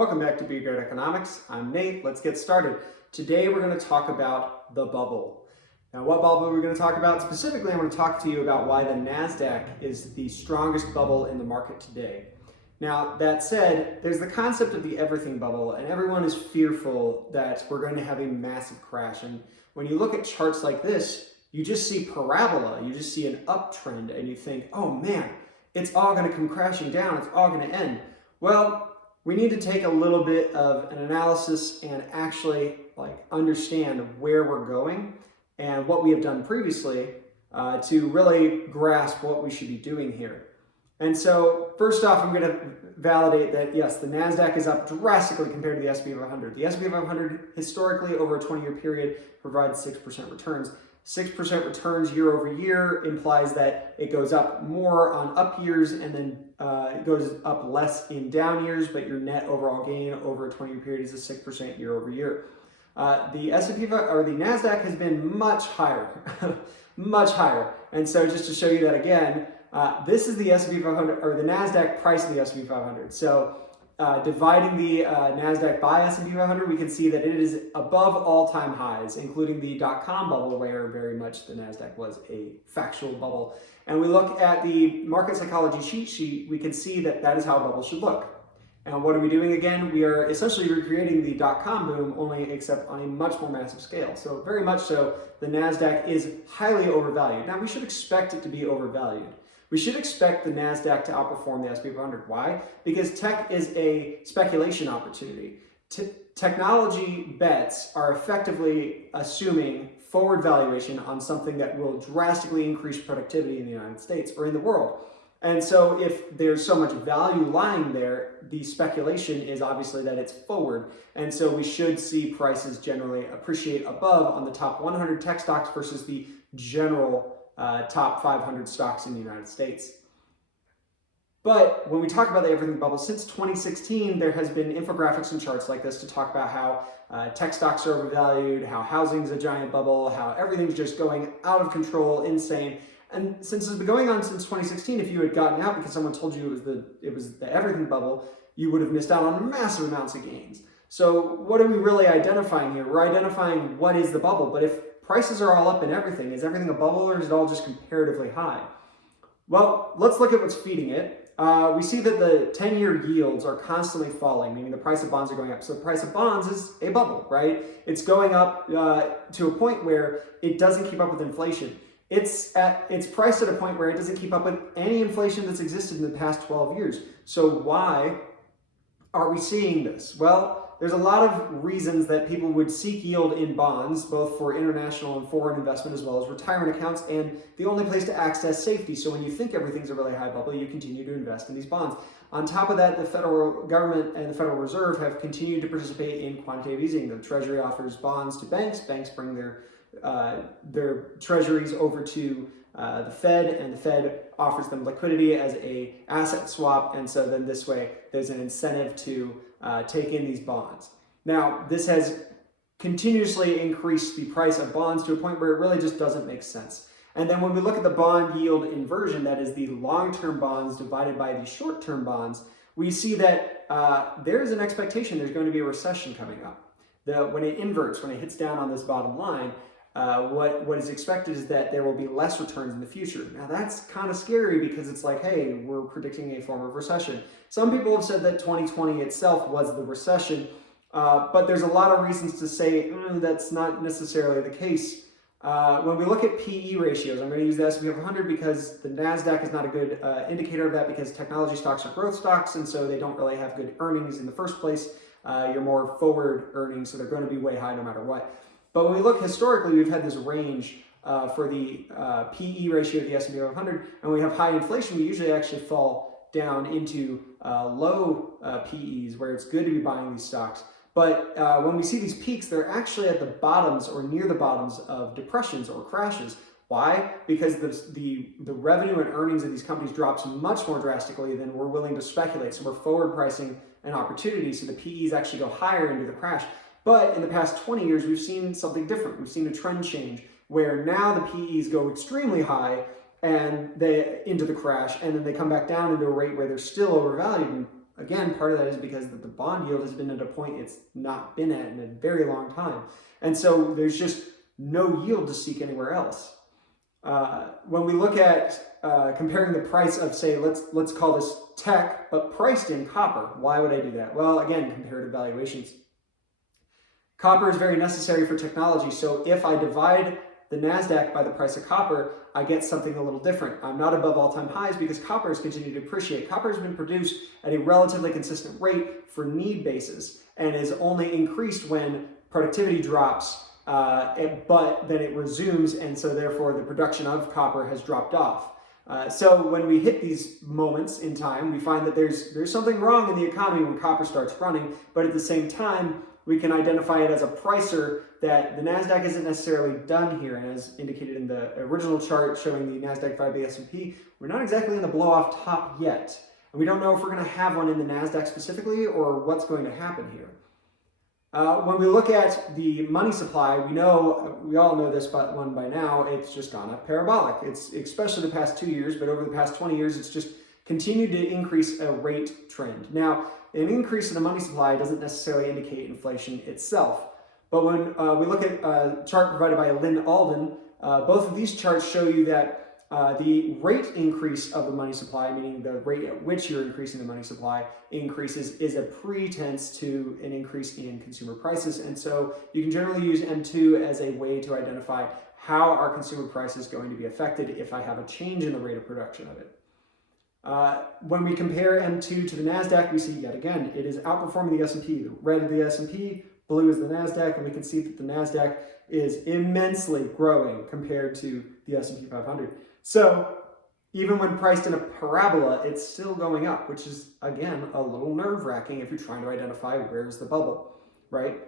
Welcome back to Be Great Economics. I'm Nate. Let's get started. Today we're going to talk about the bubble. Now, what bubble are we going to talk about? Specifically, I'm going to talk to you about why the Nasdaq is the strongest bubble in the market today. Now, that said, there's the concept of the everything bubble, and everyone is fearful that we're going to have a massive crash. And when you look at charts like this, you just see parabola, you just see an uptrend, and you think, oh man, it's all going to come crashing down, it's all going to end. Well, we need to take a little bit of an analysis and actually understand where we're going and what we have done previously to really grasp what we should be doing here. And so first off, I'm going to validate that yes, the Nasdaq is up drastically compared to the S&P 500. The S&P 500 historically over a 20-year period provides 6% returns. 6% returns year over year implies that it goes up more on up years and then it goes up less in down years, but your net overall gain over a 20-year period is a 6% year over year. The S&P or the Nasdaq has been much higher, much higher. And so just to show you that again, this is the S&P 500 or the Nasdaq price of the S&P 500. So dividing the Nasdaq by S&P 500, we can see that it is above all-time highs, including the dot-com bubble, where very much the Nasdaq was a factual bubble. And we look at the market psychology cheat sheet, we can see that that is how a bubble should look. And what are we doing again? We are essentially recreating the dot-com boom, only except on a much more massive scale. So very much so, the Nasdaq is highly overvalued. Now, we should expect it to be overvalued. We should expect the Nasdaq to outperform the S&P 500. Why? Because tech is a speculation opportunity. Technology bets are effectively assuming forward valuation on something that will drastically increase productivity in the United States or in the world. And so if there's so much value lying there, the speculation is obviously that it's forward. And so we should see prices generally appreciate above on the top 100 tech stocks versus the general top 500 stocks in the United States. But when we talk about the everything bubble, since 2016, there has been infographics and charts like this to talk about how tech stocks are overvalued, how housing's a giant bubble, how everything's just going out of control, insane. And since it's been going on since 2016, if you had gotten out because someone told you it was the everything bubble, you would have missed out on massive amounts of gains. So what are we really identifying here? We're identifying what is the bubble, but if prices are all up in everything, is everything a bubble or is it all just comparatively high? Well, let's look at what's feeding it. We see that the 10-year yields are constantly falling, meaning the price of bonds are going up. So the price of bonds is a bubble, right? It's going up to a point where it doesn't keep up with inflation. It's priced at a point where it doesn't keep up with any inflation that's existed in the past 12 years. So why are we seeing this? Well, there's a lot of reasons that people would seek yield in bonds, both for international and foreign investment, as well as retirement accounts, and the only place to access safety. So when you think everything's a really high bubble, you continue to invest in these bonds. On top of that, the federal government and the Federal Reserve have continued to participate in quantitative easing. The Treasury offers bonds to banks. Banks bring their treasuries over to the Fed, and the Fed offers them liquidity as a asset swap, and so then this way there's an incentive to take in these bonds. Now, this has continuously increased the price of bonds to a point where it really just doesn't make sense. And then when we look at the bond yield inversion, that is the long-term bonds divided by the short-term bonds, we see that there is an expectation there's going to be a recession coming up. When it inverts, when it hits down on this bottom line, what is expected is that there will be less returns in the future. Now that's kind of scary because it's like, hey, we're predicting a form of recession. Some people have said that 2020 itself was the recession, but there's a lot of reasons to say that's not necessarily the case. When we look at PE ratios, I'm going to use the S&P 500 because the Nasdaq is not a good indicator of that because technology stocks are growth stocks, and so they don't really have good earnings in the first place. You're more forward earnings, so they're going to be way high no matter what. But when we look historically, we've had this range for the PE ratio of the S&P 500, and when we have high inflation, we usually actually fall down into low PEs, where it's good to be buying these stocks. But when we see these peaks, they're actually at the bottoms or near the bottoms of depressions or crashes. Why? Because the revenue and earnings of these companies drops much more drastically than we're willing to speculate. So we're forward pricing an opportunity, so the PEs actually go higher into the crash. But in the past 20 years, we've seen something different. We've seen a trend change where now the PEs go extremely high and they into the crash, and then they come back down into a rate where they're still overvalued. again, part of that is because the bond yield has been at a point it's not been at in a very long time. And so there's just no yield to seek anywhere else. When we look at comparing the price of, say, let's call this tech, but priced in copper, why would I do that? Well, again, comparative valuations. Copper is very necessary for technology, so if I divide the Nasdaq by the price of copper, I get something a little different. I'm not above all-time highs because copper has continued to appreciate. Copper has been produced at a relatively consistent rate for need basis and is only increased when productivity drops, but then it resumes, and so therefore the production of copper has dropped off. So when we hit these moments in time, we find that there's something wrong in the economy when copper starts running, but at the same time, we can identify it as a pricer that the Nasdaq isn't necessarily done here. And as indicated in the original chart showing the Nasdaq 5 the S&P, we're not exactly in the blow off top yet. And we don't know if we're going to have one in the Nasdaq specifically or what's going to happen here. When we look at the money supply, we all know this one by now, it's just gone up parabolic. It's especially the past 2 years, but over the past 20 years, it's just continued to increase a rate trend. Now, an increase in the money supply doesn't necessarily indicate inflation itself. But when we look at a chart provided by Lynn Alden, both of these charts show you that the rate increase of the money supply, meaning the rate at which you're increasing the money supply increases, is a pretense to an increase in consumer prices. And so you can generally use M2 as a way to identify how our consumer price is going to be affected if I have a change in the rate of production of it. When we compare M2 to the Nasdaq, we see yet again, it is outperforming the S&P. The red is the S&P, blue is the Nasdaq, and we can see that the Nasdaq is immensely growing compared to the S&P 500. So even when priced in a parabola, it's still going up, which is, again, a little nerve-wracking if you're trying to identify where's the bubble, right?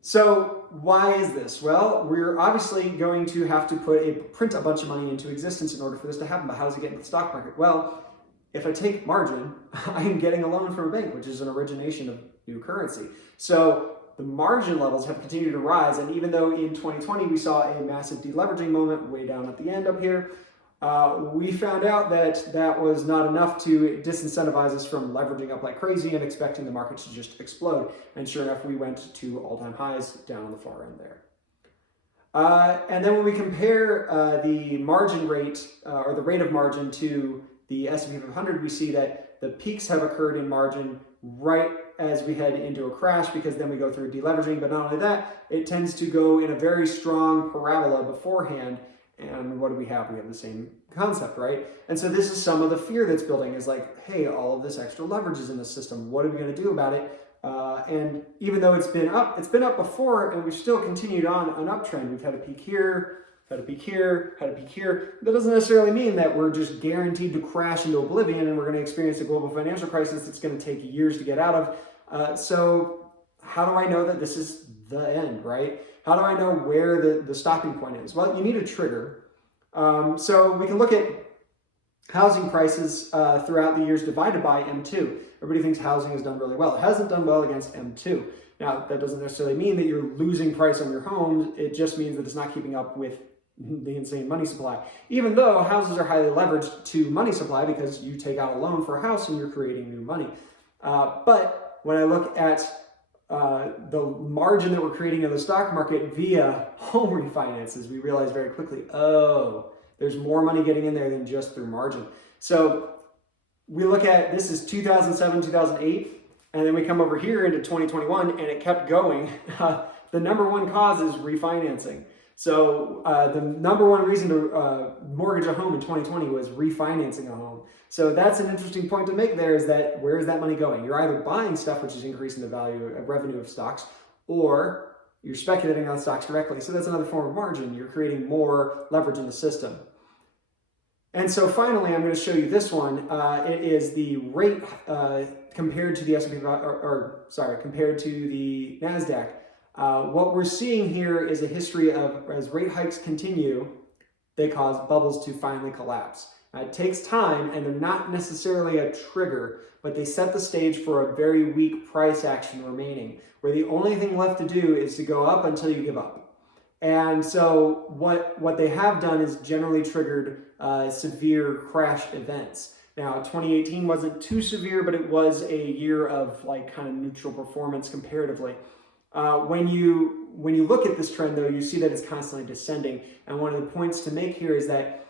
So why is this? Well, we're obviously going to have to print a bunch of money into existence in order for this to happen, but how does it get into the stock market? Well, if I take margin, I am getting a loan from a bank, which is an origination of new currency. So the margin levels have continued to rise, and even though in 2020 we saw a massive deleveraging moment way down at the end up here, we found out that that was not enough to disincentivize us from leveraging up like crazy and expecting the market to just explode. And sure enough, we went to all-time highs down on the far end there. And then when we compare the margin rate or the rate of margin to the S&P 500, we see that the peaks have occurred in margin right as we head into a crash, because then we go through deleveraging. But not only that, it tends to go in a very strong parabola beforehand. And what do we have? We have the same concept, right? And so this is some of the fear that's building, is like, hey, all of this extra leverage is in the system. What are we going to do about it? And even though it's been up before, and we've still continued on an uptrend. We've had a peak here, had a peak here, had a peak here. That doesn't necessarily mean that we're just guaranteed to crash into oblivion and we're going to experience a global financial crisis that's going to take years to get out of. So how do I know that this is the end, right? How do I know where the stopping point is? Well, you need a trigger. So we can look at housing prices throughout the years divided by M2. Everybody thinks housing has done really well. It hasn't done well against M2. Now, that doesn't necessarily mean that you're losing price on your homes. It just means that it's not keeping up with the insane money supply. Even though houses are highly leveraged to money supply because you take out a loan for a house and you're creating new money. But when I look at the margin that we're creating in the stock market via home refinances, we realize very quickly, oh, there's more money getting in there than just through margin. So we look at, this is 2007, 2008, and then we come over here into 2021, and it kept going. The number one cause is refinancing. So the number one reason to mortgage a home in 2020 was refinancing a home. So that's an interesting point to make there, is that where is that money going? You're either buying stuff, which is increasing the value of revenue of stocks, or you're speculating on stocks directly. So that's another form of margin. You're creating more leverage in the system. And so finally, I'm going to show you this one. It is the rate compared to the S&P, compared to the Nasdaq. What we're seeing here is a history of, as rate hikes continue, they cause bubbles to finally collapse. It takes time, and they're not necessarily a trigger, but they set the stage for a very weak price action remaining, where the only thing left to do is to go up until you give up. And so what they have done is generally triggered severe crash events. Now, 2018 wasn't too severe, but it was a year of like kind of neutral performance comparatively. When you look at this trend, though, you see that it's constantly descending. And one of the points to make here is that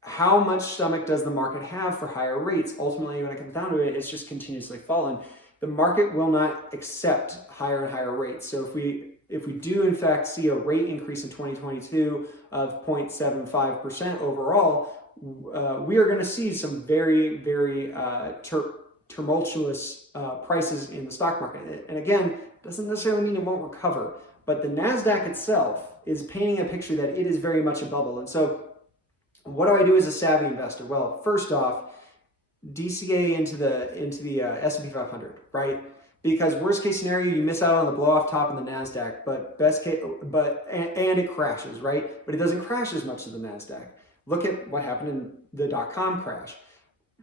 how much stomach does the market have for higher rates? Ultimately, when it comes down to it, it's just continuously fallen. The market will not accept higher and higher rates. So if we do in fact see a rate increase in 2022 of 0.75% overall, we are going to see some very, very tumultuous prices in the stock market. And again, doesn't necessarily mean it won't recover, but the Nasdaq itself is painting a picture that it is very much a bubble. And so what do I do as a savvy investor? Well, first off, DCA into the S&P 500, right? Because worst case scenario, you miss out on the blow off top in the Nasdaq, but best case, and it crashes, right? But it doesn't crash as much as the Nasdaq. Look at what happened in the .com crash.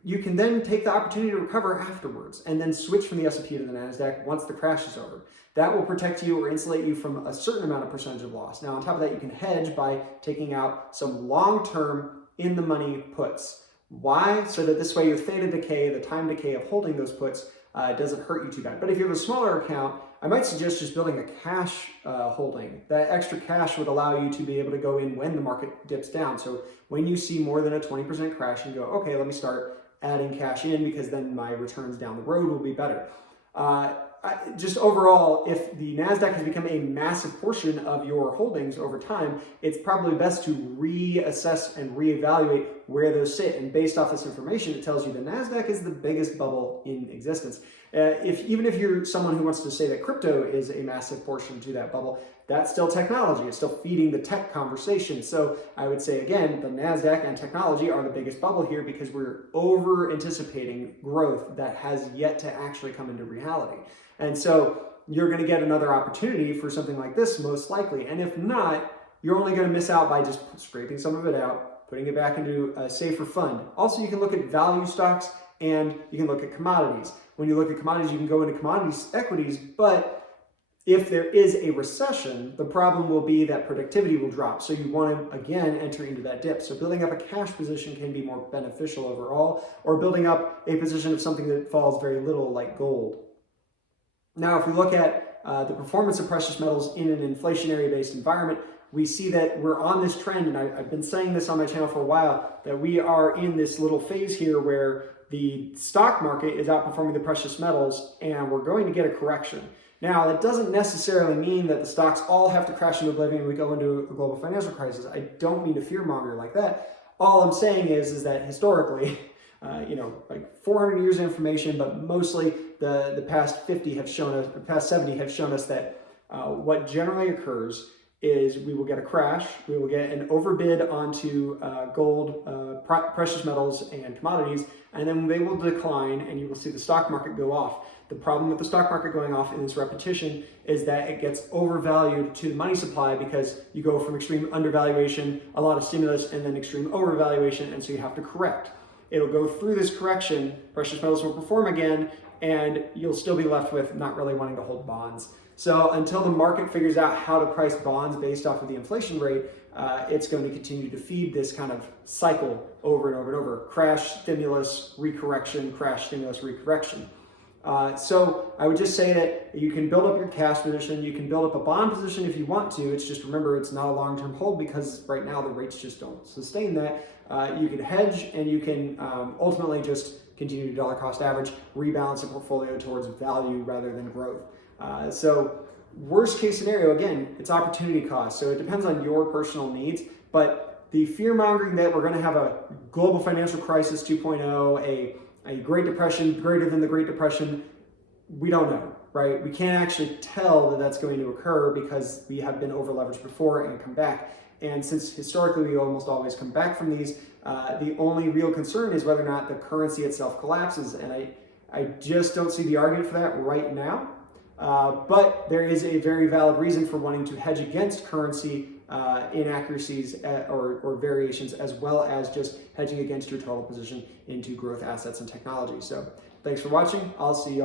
You can then take the opportunity to recover afterwards and then switch from the S&P to the Nasdaq once the crash is over. That will protect you or insulate you from a certain amount of percentage of loss. Now, on top of that, you can hedge by taking out some long-term in-the-money puts. Why? So that this way your theta decay, the time decay of holding those puts, doesn't hurt you too bad. But if you have a smaller account, I might suggest just building a cash holding. That extra cash would allow you to be able to go in when the market dips down. So when you see more than a 20% crash, you go, okay, let me start adding cash in because then my returns down the road will be better. Just overall, if the Nasdaq has become a massive portion of your holdings over time, it's probably best to reassess and reevaluate where those sit. And based off this information, it tells you the Nasdaq is the biggest bubble in existence. Even if you're someone who wants to say that crypto is a massive portion to that bubble, that's still technology. It's still feeding the tech conversation. So I would say, again, the Nasdaq and technology are the biggest bubble here because we're over anticipating growth that has yet to actually come into reality. And so you're going to get another opportunity for something like this, most likely. And if not, you're only going to miss out by just scraping some of it out, putting it back into a safer fund. Also, you can look at value stocks and you can look at commodities. When you look at commodities, you can go into commodities equities, but if there is a recession, the problem will be that productivity will drop. So you want to, again, enter into that dip. So building up a cash position can be more beneficial overall, or building up a position of something that falls very little like gold. Now, if we look at the performance of precious metals in an inflationary-based environment, we see that we're on this trend, and I've been saying this on my channel for a while, that we are in this little phase here where the stock market is outperforming the precious metals, and we're going to get a correction. Now, that doesn't necessarily mean that the stocks all have to crash into oblivion and we go into a global financial crisis. I don't mean to fearmonger like that. All I'm saying is that historically, like 400 years of information, but mostly the past 50 have shown us, the past 70 have shown us that what generally occurs is we will get a crash, we will get an overbid onto gold, precious metals, and commodities, and then they will decline and you will see the stock market go off. The problem with the stock market going off in this repetition is that it gets overvalued to the money supply because you go from extreme undervaluation, a lot of stimulus, and then extreme overvaluation, and so you have to correct. It'll go through this correction, precious metals will perform again, and you'll still be left with not really wanting to hold bonds. So until the market figures out how to price bonds based off of the inflation rate, it's going to continue to feed this kind of cycle over and over and over. Crash, stimulus, recorrection, crash, stimulus, recorrection. So I would just say that you can build up your cash position, you can build up a bond position if you want to. It's just, remember, it's not a long-term hold because right now the rates just don't sustain that. You can hedge and you can ultimately just continue to dollar cost average, rebalance a portfolio towards value rather than growth. So worst case scenario, again, it's opportunity cost. So it depends on your personal needs, but the fear mongering that we're going to have a global financial crisis 2.0, a Great Depression greater than the Great Depression, we don't know, right? We can't actually tell that that's going to occur because we have been over leveraged before and come back. And since historically we almost always come back from these, the only real concern is whether or not the currency itself collapses. And I just don't see the argument for that right now. But there is a very valid reason for wanting to hedge against currency inaccuracies or variations, as well as just hedging against your total position into growth assets and technology. So thanks for watching. I'll see you all.